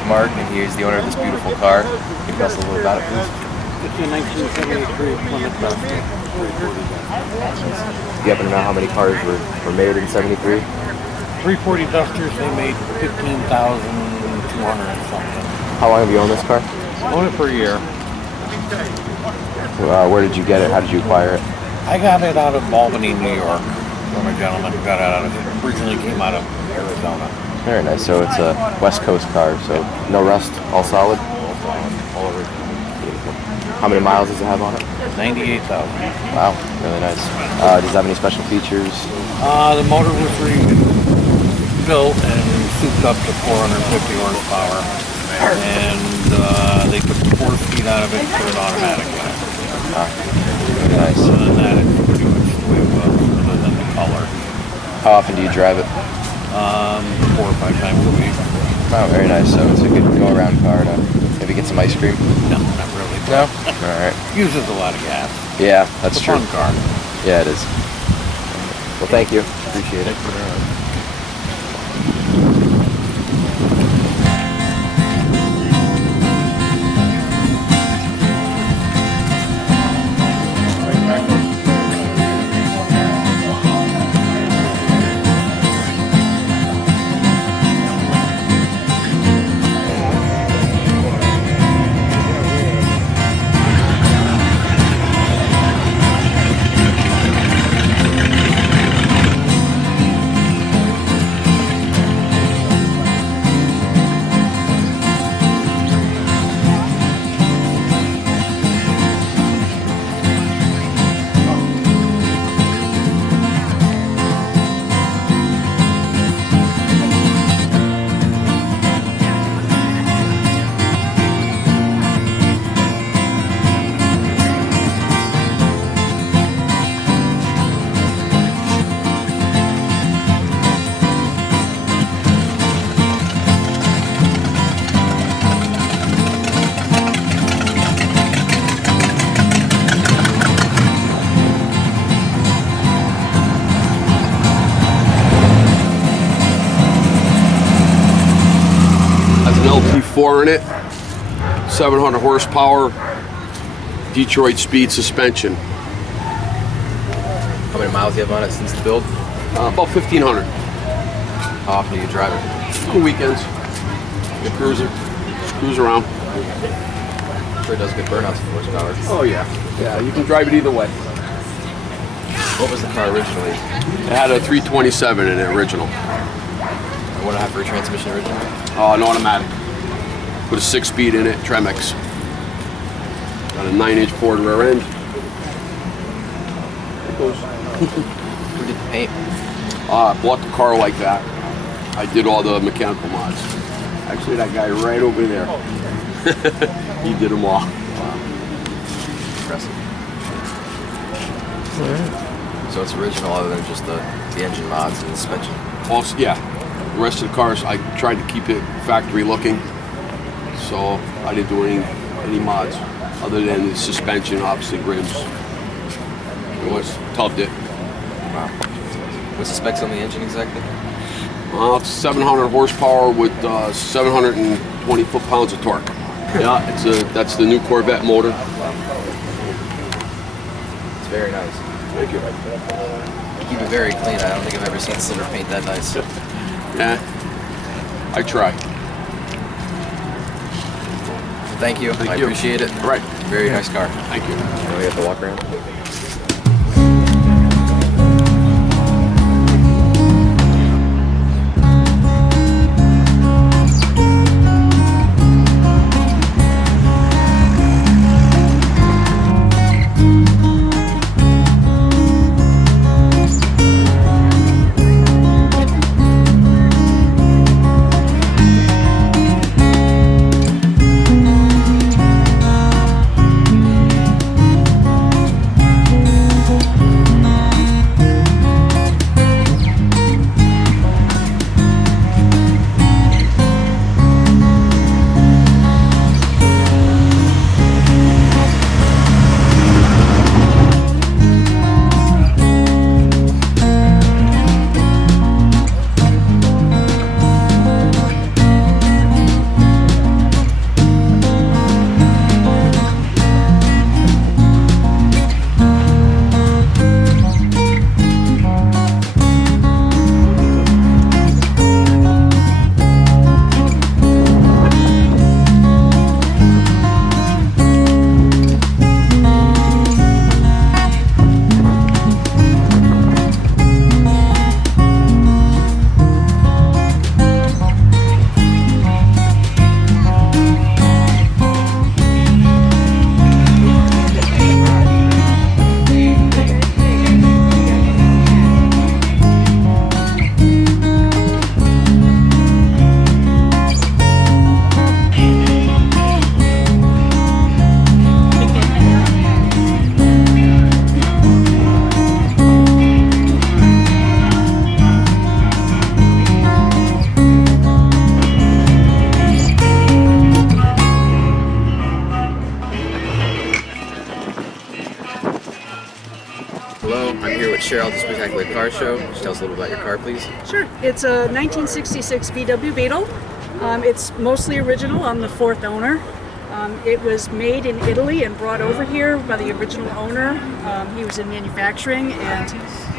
with Mark, and he is the owner of this beautiful car. Can you tell us a little about it, please? It's a 1973 Plymouth Duster, 340 Duster. Do you happen to know how many cars were made in 73? 340 Dusters, they made 15,200 and something. How long have you owned this car? Owned it for a year. Where did you get it? How did you acquire it? I got it out of Albany, New York, from a gentleman who got it out of it. Originally came out of Arizona. Very nice. So it's a West Coast car, so no rust, all solid? All solid, all original. Beautiful. How many miles does it have on it? 98,000. Wow, really nice. Does it have any special features? The motor was rebuilt and souped up to 450 horsepower. And they took the 4 speed out of it and put it automatic. Really nice. Other than that, it's way other than the color. How often do you drive it? 4 or 5 times a week. Wow, very nice. So it's a good go-around car to maybe get some ice cream? No, not really. No? All right. Uses a lot of gas. Yeah, that's It's a true. fun car. Yeah, it is. Well, thank you. Appreciate it. Thank you very much. An LT4 in it, 700 horsepower, Detroit speed suspension. How many miles do you have on it since the build? About 1,500. How often do you drive it? On the weekends. You cruise around. I'm sure it does good burnouts with horsepower. Oh yeah. Yeah, you can drive it either way. What was the car originally? It had a 327 in it original. And what did it have for a transmission originally? An automatic. With a 6-speed in it, Tremex. Got a 9-inch Ford rear end. It goes. Who did the paint? I bought the car like that. I did all the mechanical mods. Actually, that guy right over there. He did them all. Wow. Impressive. So it's original other than just the engine mods and the suspension? Also, yeah. The rest of the cars, I tried to keep it factory looking. So I didn't do any mods other than the suspension, obviously rims. It was tubbed it. Wow. What's the specs on the engine exactly? It's 700 horsepower with 720 foot-pounds of torque. Yeah, that's the new Corvette motor. Wow. It's very nice. Thank you. You keep it very clean. I don't think I've ever seen cinder paint that nice. Yeah, I try. Thank you. Thank I you. appreciate it. All right. Very nice car. Thank you. You want to get the walk around? What's your Ultra Spectacular Car Show? Just tell us a little about your car, please. Sure. It's a 1966 VW Beetle. It's mostly original. I'm the 4th owner. It was made in Italy and brought over here by the original owner. He was in manufacturing and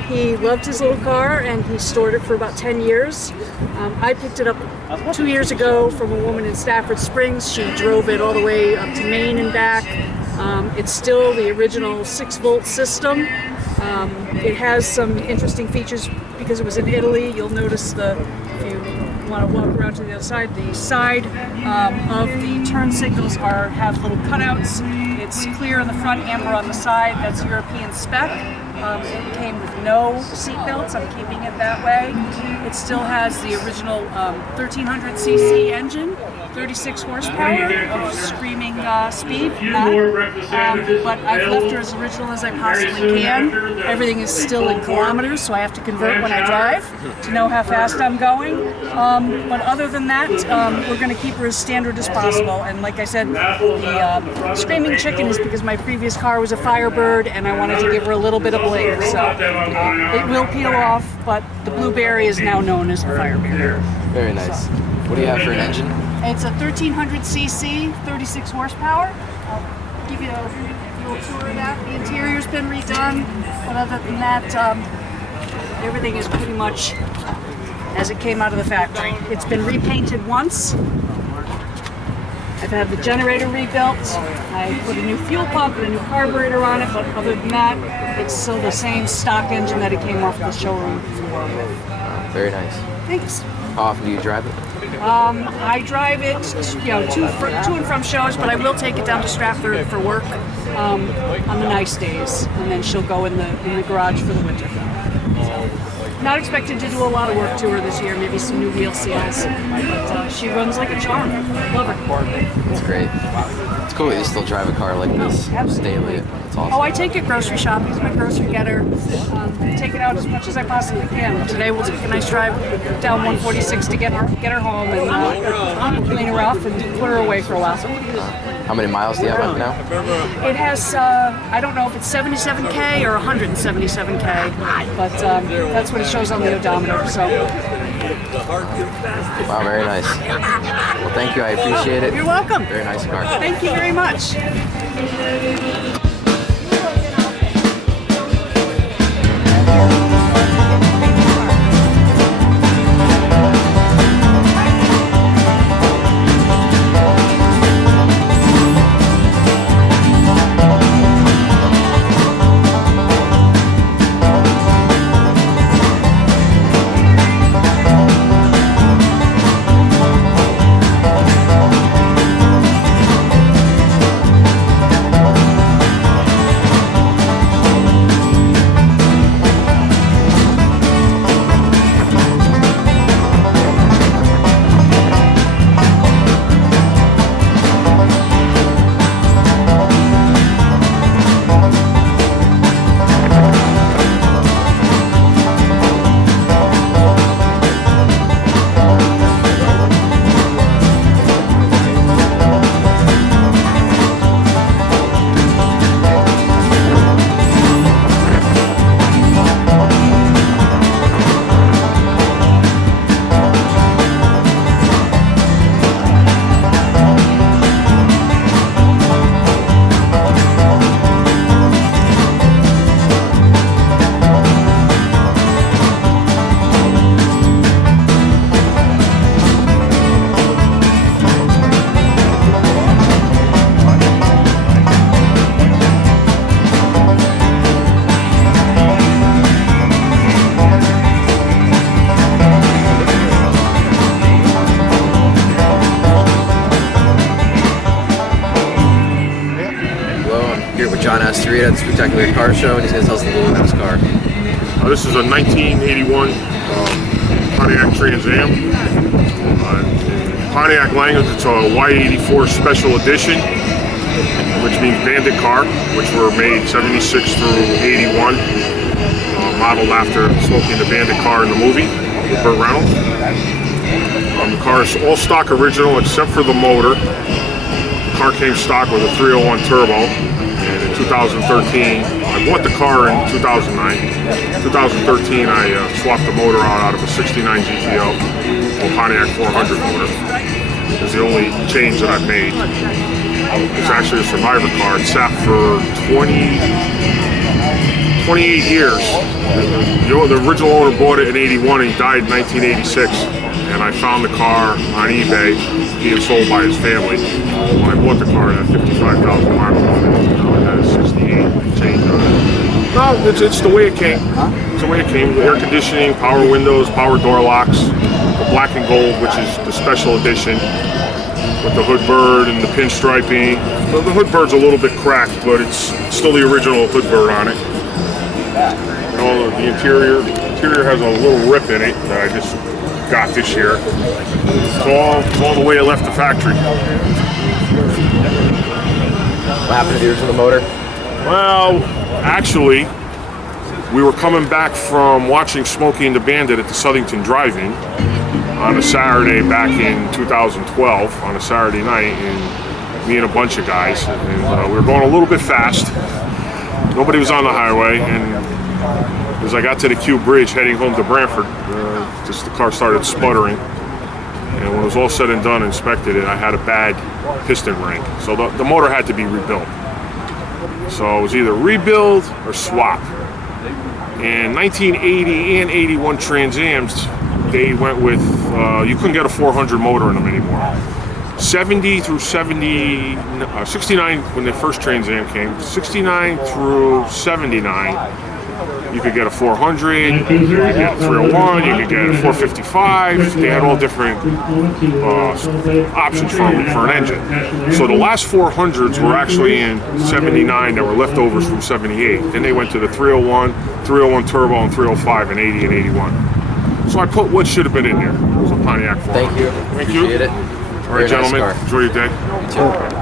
he loved his little car and he stored it for about 10 years. I picked it up 2 years ago from a woman in Stafford Springs. She drove it all the way up to Maine and back. It's still the original 6-volt system. It has some interesting features because it was in Italy. You'll notice if you want to walk around to the other side, the side of the turn signals have little cutouts. It's clear in the front, amber on the side. That's European spec. It came with no seat belts. I'm keeping it that way. It still has the original 1300cc engine, 36 horsepower of screaming speed. But I've left her as original as I possibly can. Everything is still in kilometers, so I have to convert when I drive to know how fast I'm going. But other than that, we're going to keep her as standard as possible. And like I said, the screaming chicken is because my previous car was a Firebird, and I wanted to give her a little bit of blade. So it will peel off, but the Blueberry is now known as a Firebird. Very nice. What do you have for an engine? It's a 1300cc, 36 horsepower. I'll give you a little tour of that. The interior's been redone, but other than that, everything is pretty much as it came out of the factory. It's been repainted once. I've had the generator rebuilt. I put a new fuel pump and a new carburetor on it, but other than that, it's still the same stock engine that it came off the showroom. Wow, very nice. Thanks. How often do you drive it? I drive it, to and from shows, but I will take it down to Stratford for work on the nice days, and then she'll go in the garage for the winter. Not expected to do a lot of work to her this year, maybe some new wheel seals, but she runs like a charm. Love her. That's great. It's cool that you still drive a car like this daily. It's awesome. Oh, I take it grocery shopping. It's my grocery getter. Take it out as much as I possibly can. Today we'll take a nice drive down 146 to get her home and clean her off and put her away for a while. How many miles do you have now? It has, I don't know if it's 77K or 177K, but that's what it shows on the odometer. So. Wow, very nice. Well, thank you. I appreciate it. You're welcome. Very nice car. Thank you very much. At the Spooktacular Car Show, and he's going to tell us a little about his car. This is a 1981 Pontiac Trans Am. Pontiac language, it's a Y84 Special Edition, which means bandit car, which were made 76 through 81, modeled after Smokey the Bandit car in the movie, Burt Reynolds. The car is all stock original except for the motor. The car came stock with a 301 turbo. In 2013, I bought the car in 2009. 2013, I swapped the motor out of a 69 GTO to a Pontiac 400 motor. It's the only change that I've made. It's actually a survivor car. It sat for 28 years. The original owner bought it in 81 and he died in 1986. And I found the car on eBay being sold by his family. When I bought the car, at 55,000 miles. No, it's the way it came. It's the way it came. The air conditioning, power windows, power door locks, the black and gold, which is the special edition, with the hood bird and the pinstriping. The hood bird's a little bit cracked, but it's still the original hood bird on it. The interior has a little rip in it that I just got this year. It's all the way it left the factory. What happened to the original motor? Well, actually, we were coming back from watching Smokey and the Bandit at the Southington Drive-In on a Saturday back in 2012, on a Saturday night, and me and a bunch of guys. And, we were going a little bit fast. Nobody was on the highway, and as I got to the Q Bridge heading home to Brantford, just the car started sputtering. And when it was all said and done, inspected it, I had a bad piston ring. So the motor had to be rebuilt. So it was either rebuild or swap. In 1980 and 81 Trans Ams, they went with, you couldn't get a 400 motor in them anymore. 70 through 69 when the first Trans Am came, 69 through 79, you could get a 400, you could get a 301, you could get a 455. They had all different options for an engine. So the last 400s were actually in 79 that were leftovers from 78. Then they went to the 301, 301 Turbo, and 305 in 80 and 81. So I put what should have been in there. So Pontiac 400. Thank you. Thank Appreciate you. it. All right, Very nice gentlemen. car. Enjoy your day. You too.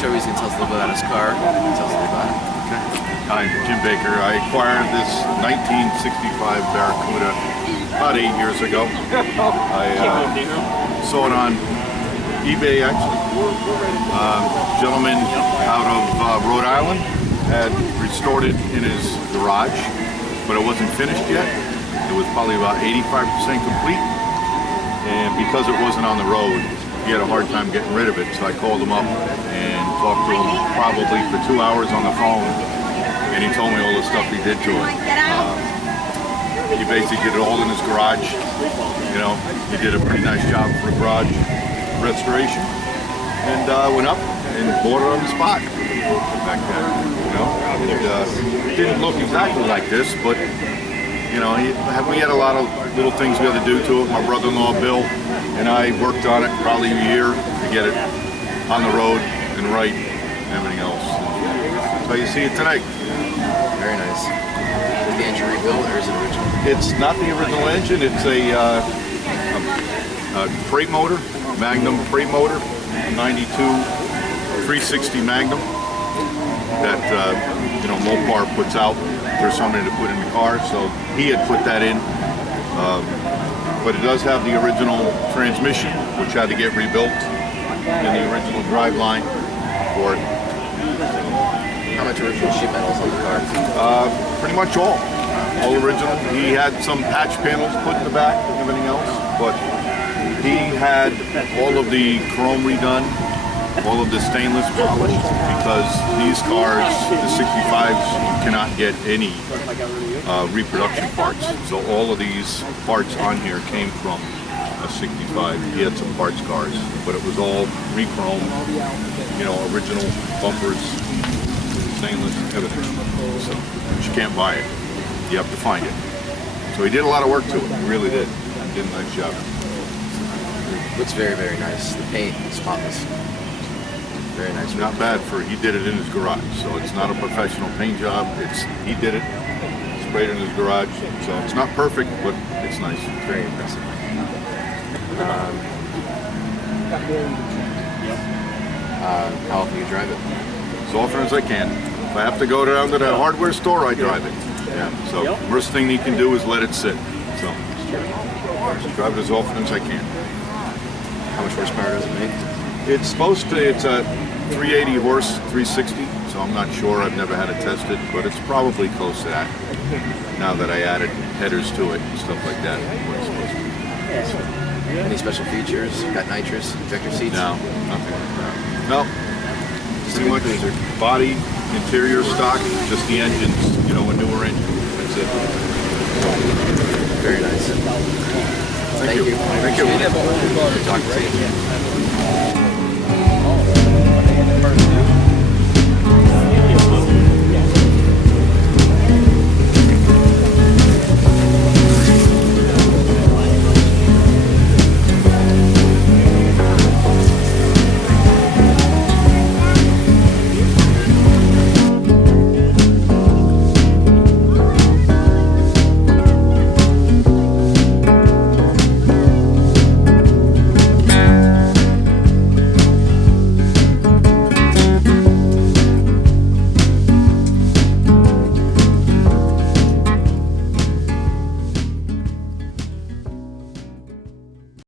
show. He's going to tell us a little bit about his car. Tell us a little about it. I'm Jim Baker. I acquired this 1965 Barracuda about 8 years ago. I saw it on eBay actually. Gentleman out of Rhode Island had restored it in his garage, but it wasn't finished yet. It was probably about 85% complete, and because it wasn't on the road, he had a hard time getting rid of it. So I called him up and talked to him probably for 2 hours on the phone, and he told me all the stuff he did to it. He basically did it all in his garage. You know, he did a pretty nice job for a garage restoration, and went up and bought it on the spot back then. You know, and, it didn't look exactly like this, but you know, we had a lot of little things we had to do to it. My brother-in-law Bill and I worked on it probably a year to get it on the road and right and everything else. So you see it today. Very nice. Is the engine rebuilt or is it original? It's not the original engine. It's a freight motor, Magnum freight motor, 92 360 Magnum that you know, Mopar puts out for somebody to put in the car. So he had put that in, but it does have the original transmission, which had to get rebuilt, and the original drive line for it. How much original sheet metal is on the car? Pretty much all original. He had some patch panels put in the back and everything else, but he had all of the chrome redone, all of the stainless polished, because these cars, the 65s, you cannot get any reproduction parts. So all of these parts on here came from a 65. He had some parts cars, but it was all re-chromed, you know, original bumpers, stainless, everything. So, but you can't buy it. You have to find it. So he did a lot of work to it. He really did. He did a nice job. It looks very, very nice. The paint is spotless. Very nice. Not bad for, he did it in his garage. So it's not a professional paint job. He did it, sprayed it in his garage. So it's not perfect, but it's nice. It's very impressive. How often do you drive it? As often as I can. If I have to go down to the hardware store, I drive it. Yeah. So worst thing you can do is let it sit. So just drive it as often as I can. How much horsepower does it make? It's supposed to. It's a 380 horse, 360. So I'm not sure. I've never had it tested, but it's probably close to that. Now that I added headers to it and stuff like that. Any special features? Got nitrous, injector seats? No, nothing like that. No. Just Pretty a much good cruiser. body, interior stock, just the engines, you know, a newer engine. That's it. Very nice. Thank you. Thank you. They have an older daughter, talking to you. Oh, are they in the first two?